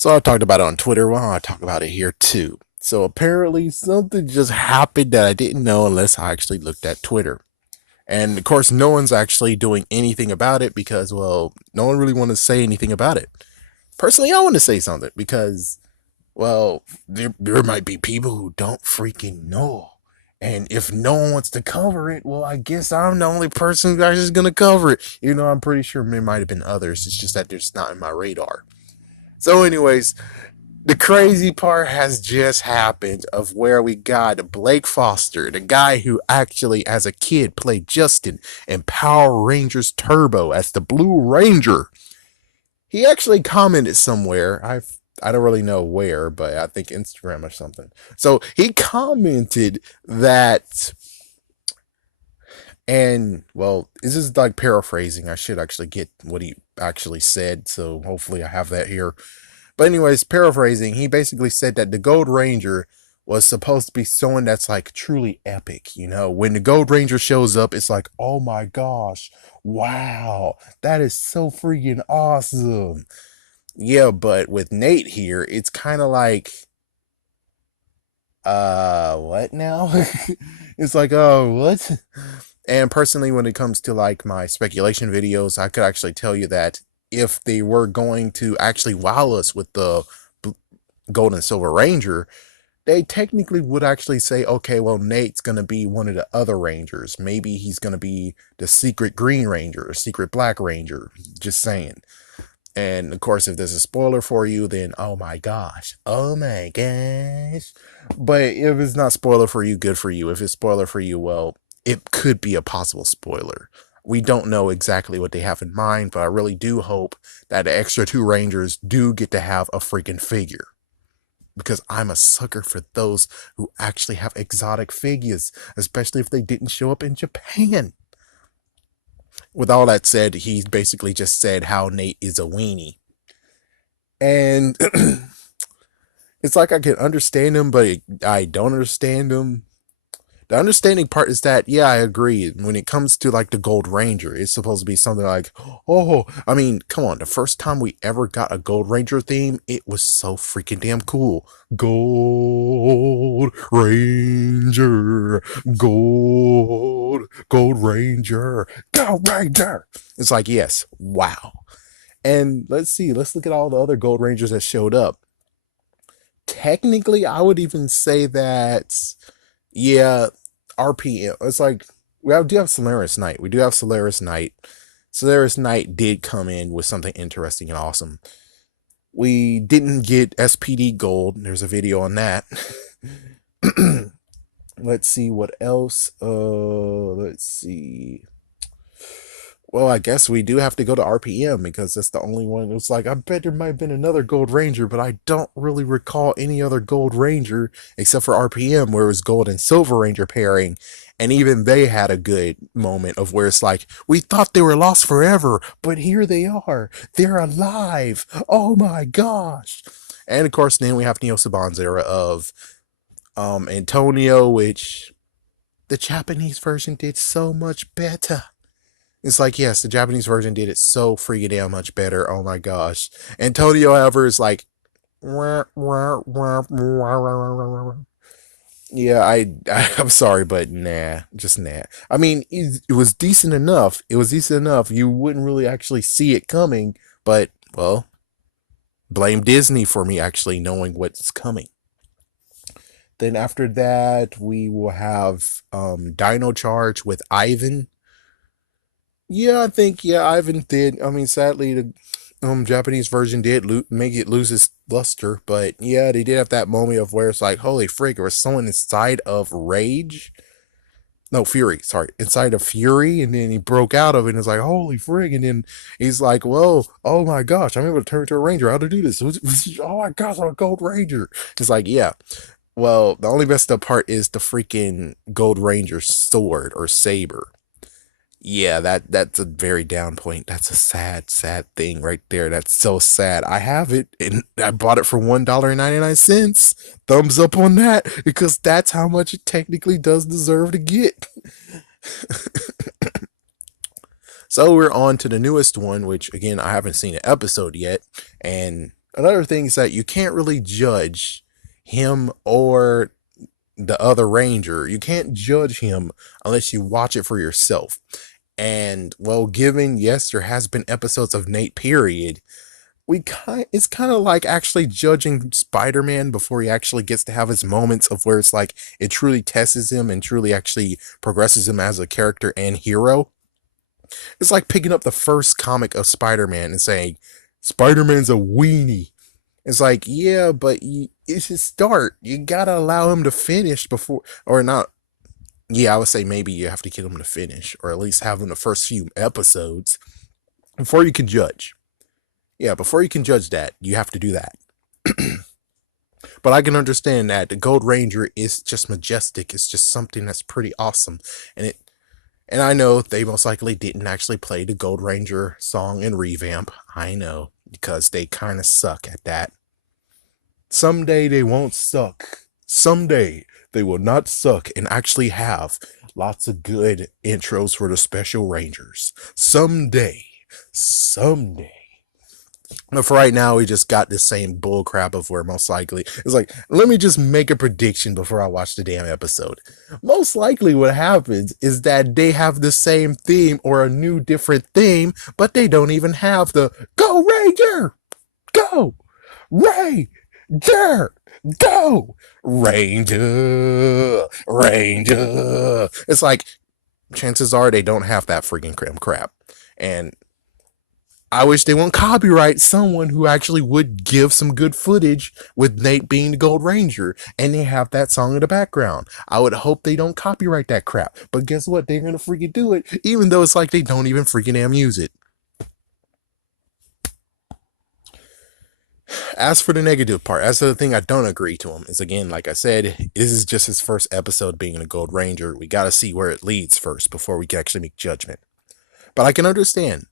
So I talked about it on Twitter. Well, I talk about it here too. So apparently something just happened that I didn't know unless I actually looked at Twitter. And of course, no one's actually doing anything about it because, well, no one really wants to say anything about it. Personally, I want to say something because, well, there might be people who don't freaking know. And if no one wants to cover it, well, I guess I'm the only person that's just going to cover it. I'm pretty sure there might have been others. It's just that they're just not in my radar. So, anyways, the crazy part has just happened of where we got Blake Foster, the guy who actually, as a kid, played Justin in Power Rangers Turbo as the Blue Ranger. He actually commented somewhere. I don't really know where, but I think Instagram or something. So he commented that, and well, this is like paraphrasing. I should actually get what he actually said. So hopefully I have that here. But anyways, paraphrasing, he basically said that the Gold Ranger was supposed to be someone that's like truly epic. When the Gold Ranger shows up, it's like, oh my gosh, wow, that is so freaking awesome. Yeah, but with Nate here, it's kind of like, what now? It's like, oh, what? And personally, when it comes to like my speculation videos, I could actually tell you that if they were going to actually wow us with the Gold and Silver Ranger, they technically would actually say, okay, well, Nate's going to be one of the other Rangers. Maybe he's going to be the secret Green Ranger or secret Black Ranger. Just saying. And of course, if there's a spoiler for you, then oh my gosh. Oh my gosh. But if it's not spoiler for you, good for you. If it's spoiler for you, well, it could be a possible spoiler. We don't know exactly what they have in mind, but I really do hope that the extra two Rangers do get to have a freaking figure. Because I'm a sucker for those who actually have exotic figures, especially if they didn't show up in Japan. With all that said, he basically just said how Nate is a weenie. And it's like I can understand him, but I don't understand him. The understanding part is that, yeah, I agree. When it comes to like the Gold Ranger, it's supposed to be something like, oh, I mean, come on. The first time we ever got a Gold Ranger theme, it was so freaking damn cool. Gold Ranger, Gold Ranger, Gold Ranger. It's like, yes, wow. And let's see, let's look at all the other Gold Rangers that showed up. Technically, I would even say that, yeah, RPM. It's like do have Solaris Knight. We do have Solaris Knight. Solaris Knight did come in with something interesting and awesome. We didn't get SPD Gold. There's a video on that. Let's see what else. Let's see. Well, I guess we do have to go to RPM because that's the only one. It's like, I bet there might have been another Gold Ranger, but I don't really recall any other Gold Ranger except for RPM, where it was Gold and Silver Ranger pairing. And even they had a good moment of where it's like, we thought they were lost forever, but here they are. They're alive. Oh my gosh. And of course, then we have Neo Saban's era of Antonio, which the Japanese version did so much better. It's like, yes, the Japanese version did it so freaking damn much better. Oh my gosh. Antonio, however, is like, yeah, I'm sorry, but nah, just nah. I mean, it was decent enough. It was decent enough. You wouldn't really actually see it coming, but, well, blame Disney for me actually knowing what's coming. Then after that, we will have Dino Charge with Ivan. Yeah, I think, yeah, Ivan did. I mean, sadly, the Japanese version did make it lose its luster, but yeah, they did have that moment of where it's like, holy frick, there was someone inside of Rage. No, Fury, sorry, inside of Fury, and then he broke out of it and it's like, holy frick, and then he's like, whoa, oh my gosh, I'm able to turn into a Ranger. How to do this? Oh my gosh, I'm a Gold Ranger. It's like, yeah. Well, the only messed up part is the freaking Gold Ranger sword or saber. Yeah, that's a very down point. That's a sad thing right there. That's so sad. I have it and I bought it for $1.99. Thumbs up on that because that's how much it technically does deserve to get. So we're on to the newest one, which again I haven't seen an episode yet, and Another thing is that you can't really judge him or the other ranger. You can't judge him unless you watch it for yourself. And well, given yes, there has been episodes of Nate period, it's kind of like actually judging Spider-Man before he actually gets to have his moments of where it's like it truly tests him and truly actually progresses him as a character and hero. It's like picking up the first comic of Spider-Man and saying Spider-Man's a weenie. It's like, yeah, but it's his start. You gotta allow him to finish before, or not. Yeah, I would say maybe you have to get him to finish, or at least have him the first few episodes before you can judge. Yeah, before you can judge that, you have to do that. But I can understand that the Gold Ranger is just majestic. It's just something that's pretty awesome, and I know they most likely didn't actually play the Gold Ranger song in revamp. I know, because they kind of suck at that. Someday they won't suck. Someday they will not suck and actually have lots of good intros for the Special Rangers. Someday. But for right now, we just got the same bullcrap of where most likely it's like, let me just make a prediction before I watch the damn episode. Most likely, what happens is that they have the same theme or a new different theme, but they don't even have the Go Ranger! Go! Ranger! Go! Ranger! It's like, chances are they don't have that freaking crap. And I wish they wouldn't copyright someone who actually would give some good footage with Nate being the Gold Ranger and they have that song in the background. I would hope they don't copyright that crap. But guess what? They're going to freaking do it, even though it's like they don't even freaking damn use it. As for the negative part, as for the thing I don't agree to him, is again, like I said, this is just his first episode being a Gold Ranger. We got to see where it leads first before we can actually make judgment. But I can understand.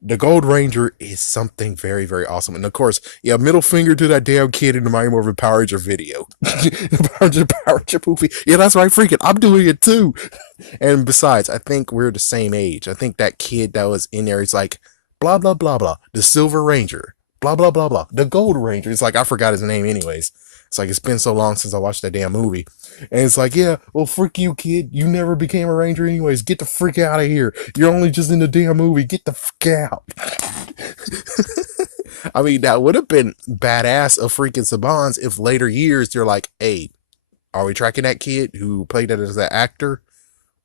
The Gold Ranger is something very, very awesome. And of course, yeah, middle finger to that damn kid in the Mighty Morphin Power Ranger video. Power Ranger poopy. Yeah, that's right, freaking. I'm doing it too. And besides, I think we're the same age. I think that kid that was in there, he's like, blah, blah, blah, blah. The Silver Ranger. Blah, blah, blah, blah. The Gold Ranger. It's like, I forgot his name anyways. It's like, it's been so long since I watched that damn movie. And it's like, yeah, well, frick you, kid. You never became a ranger anyways. Get the frick out of here. You're only just in the damn movie. Get the frick out. I mean, that would have been badass of freaking Saban's if later years they're like, hey, are we tracking that kid who played that as an actor?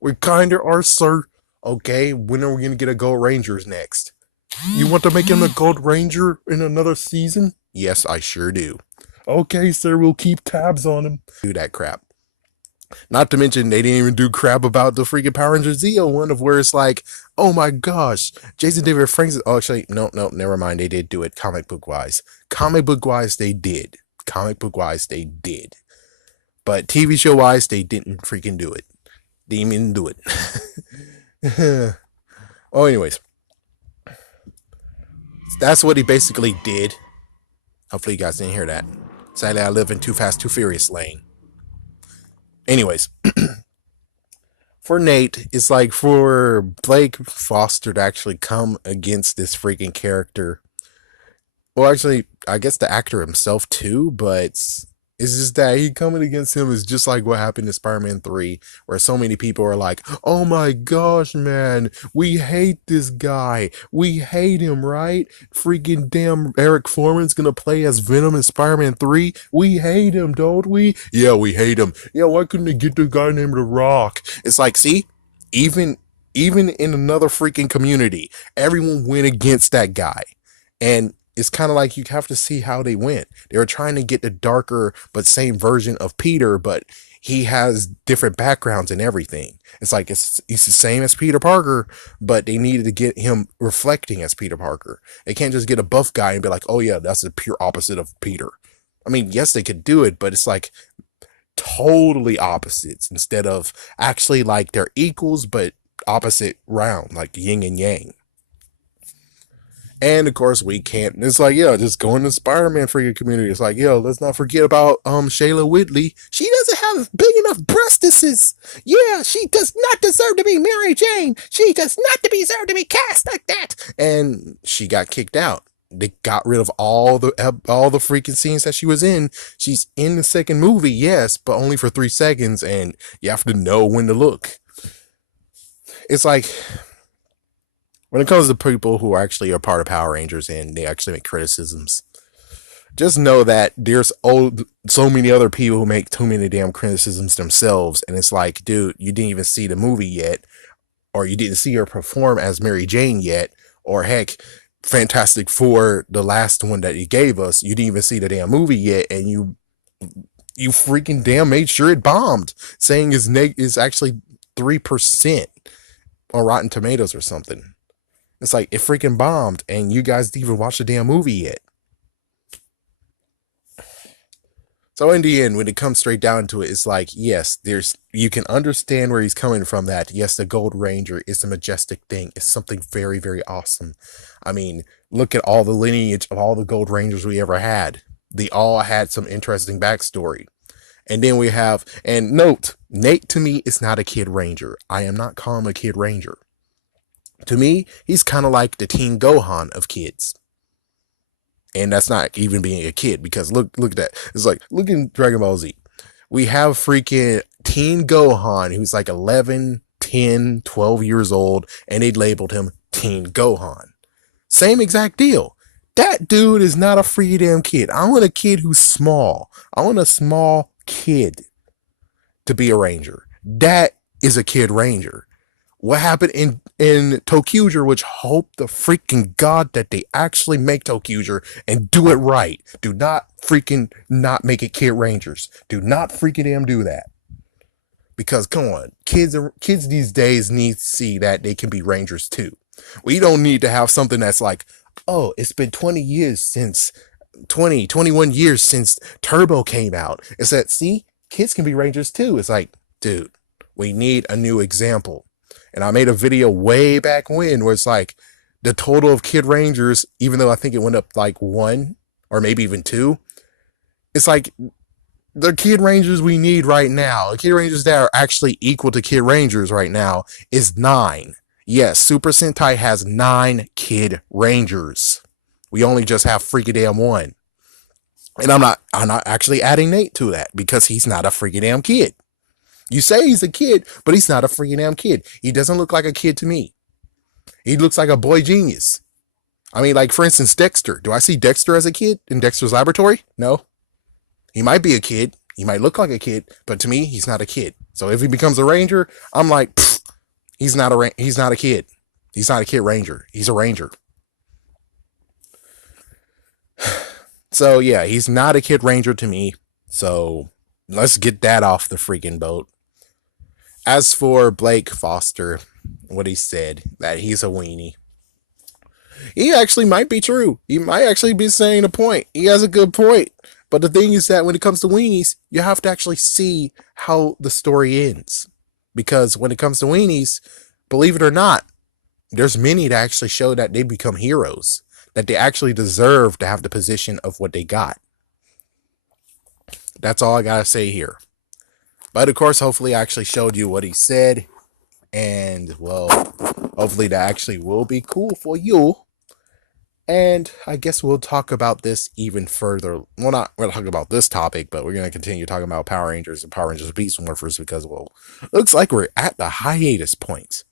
We kinda are, sir. Okay, when are we gonna get a Gold Rangers next? You want to make him a Gold Ranger in another season? Yes, I sure do. Okay, sir, we'll keep tabs on him. Do that crap. Not to mention, they didn't even do crap about the freaking Power Rangers Zeo one of where it's like, oh my gosh, Jason David Franks. Oh, actually, no, never mind. They did do it comic book wise. Comic book wise, they did. But TV show wise, they didn't freaking do it. They didn't even do it. Oh, anyways. That's what he basically did. Hopefully you guys didn't hear that. Sadly, I live in Too Fast, Too Furious lane. Anyways, for Nate, it's like for Blake Foster to actually come against this freaking character. Well, actually, I guess the actor himself too, but it's just that he coming against him is just like what happened in Spider-Man 3, where so many people are like, oh my gosh, man, we hate this guy. We hate him, right? Freaking damn Eric Foreman's gonna play as Venom in Spider-Man 3. We hate him, don't we? Yeah, we hate him. Yeah, why couldn't they get the guy named The Rock? It's like, see, even in another freaking community, everyone went against that guy. And it's kind of like you have to see how they went. They were trying to get the darker but same version of Peter, but he has different backgrounds and everything. It's like he's the same as Peter Parker, but they needed to get him reflecting as Peter Parker. They can't just get a buff guy and be like, oh yeah, that's the pure opposite of Peter. I mean, yes, they could do it, but it's like totally opposites instead of actually like they're equals, but opposite round, like yin and yang. And of course we can't. It's like, yeah, just going to Spider-Man freaking community. It's like, yo, let's not forget about Shayla Whitley. She doesn't have big enough breastises. Yeah, she does not deserve to be Mary Jane. She does not deserve to be cast like that. And she got kicked out. they got rid of all the freaking scenes that she was in. She's in the second movie, yes, but only for 3 seconds, and you have to know when to look. It's like when it comes to people who actually are part of Power Rangers and they actually make criticisms, just know that there's so many other people who make too many damn criticisms themselves, and it's like, dude, you didn't even see the movie yet, or you didn't see her perform as Mary Jane yet, or heck, Fantastic Four, the last one that he gave us, you didn't even see the damn movie yet, and you freaking damn made sure it bombed, saying is actually 3% on Rotten Tomatoes or something. It's like it freaking bombed, and you guys didn't even watch the damn movie yet. So in the end, when it comes straight down to it, it's like, yes, you can understand where he's coming from. That yes, the Gold Ranger is a majestic thing. It's something very, very awesome. I mean, look at all the lineage of all the Gold Rangers we ever had. They all had some interesting backstory. And then we have, and note, Nate to me is not a Kid Ranger. I am not calling him a Kid Ranger. To me, he's kind of like the Teen Gohan of kids. And that's not even being a kid, because look at that. It's like, look in Dragon Ball Z. We have freaking Teen Gohan, who's like 11, 10, 12 years old, and they labeled him Teen Gohan. Same exact deal. That dude is not a free damn kid. I want a kid who's small. I want a small kid to be a ranger. That is a Kid Ranger. What happened in ToQger, which hope the freaking God that they actually make ToQger and do it right. Do not freaking not make it Kid Rangers. Do not freaking damn do that. Because come on, kids these days need to see that they can be Rangers too. We don't need to have something that's like, oh, it's been 21 years since Turbo came out. It's that, see, kids can be Rangers too. It's like, dude, we need a new example. And I made a video way back when where it's like the total of Kid Rangers, even though I think it went up like 1 or maybe even 2, it's like the Kid Rangers we need right now, the Kid Rangers that are actually equal to Kid Rangers right now, is 9. Yes, Super Sentai has 9 Kid Rangers. We only just have freaking damn 1. And I'm not actually adding Nate to that because he's not a freaking damn kid. You say he's a kid, but he's not a freaking damn kid. He doesn't look like a kid to me. He looks like a boy genius. I mean, like, for instance, Dexter. Do I see Dexter as a kid in Dexter's Laboratory? No. He might be a kid. He might look like a kid, but to me, he's not a kid. So if he becomes a ranger, I'm like, he's not a kid. He's not a Kid Ranger. He's a ranger. So yeah, he's not a Kid Ranger to me. So let's get that off the freaking boat. As for Blake Foster, what he said, that he's a weenie, he actually might be true. He might actually be saying a point. He has a good point. But the thing is that when it comes to weenies, you have to actually see how the story ends. Because when it comes to weenies, believe it or not, there's many that actually show that they become heroes, that they actually deserve to have the position of what they got. That's all I gotta say here. But of course, hopefully I actually showed you what he said. And, well, hopefully that actually will be cool for you. And I guess we'll talk about this even further. Well, not we're talking about this topic, but we're going to continue talking about Power Rangers and Power Rangers Beast Morphers because, well, looks like we're at the hiatus point.